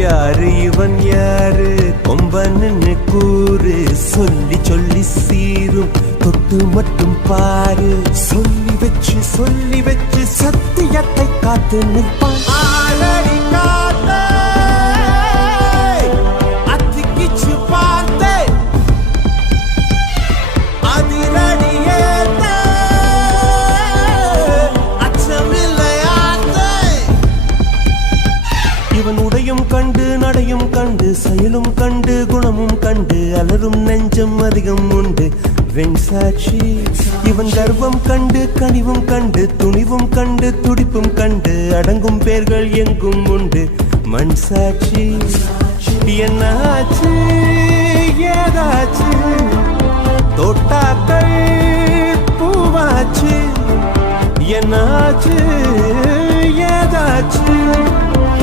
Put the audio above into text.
யாரு இவன் யாரு கொம்பன்னு கூறு சொல்லி சொல்லி சீரும் தொட்டு மட்டும் பாரு சொல்லி வச்சு சத்தியத்தை காத்து நிற்பான் ஆளடி காத்தே அத்திக்கிச்சு பார்த்தே அதிரடி ஏத்தே அச்சமில்லையாத்தே இவன் உடையும் கண்டு நடையும் கண்டு செயலும் கண்டு குணமும் கண்டு அலரும் நெஞ்சம் அதிகம் உண்டு வெண்சாட்சி இவன் கர்வம் கண்டு கனிவும் கண்டு துணிவும் கண்டு துடிப்பும் கண்டு அடங்கும் பேர்கள் எங்கும் உண்டு மண் சாட்சி என்னாச்சு ஏதாச்சு தோட்டாக்கள் பூவாச்சு என்னாச்சு ஏதாச்சு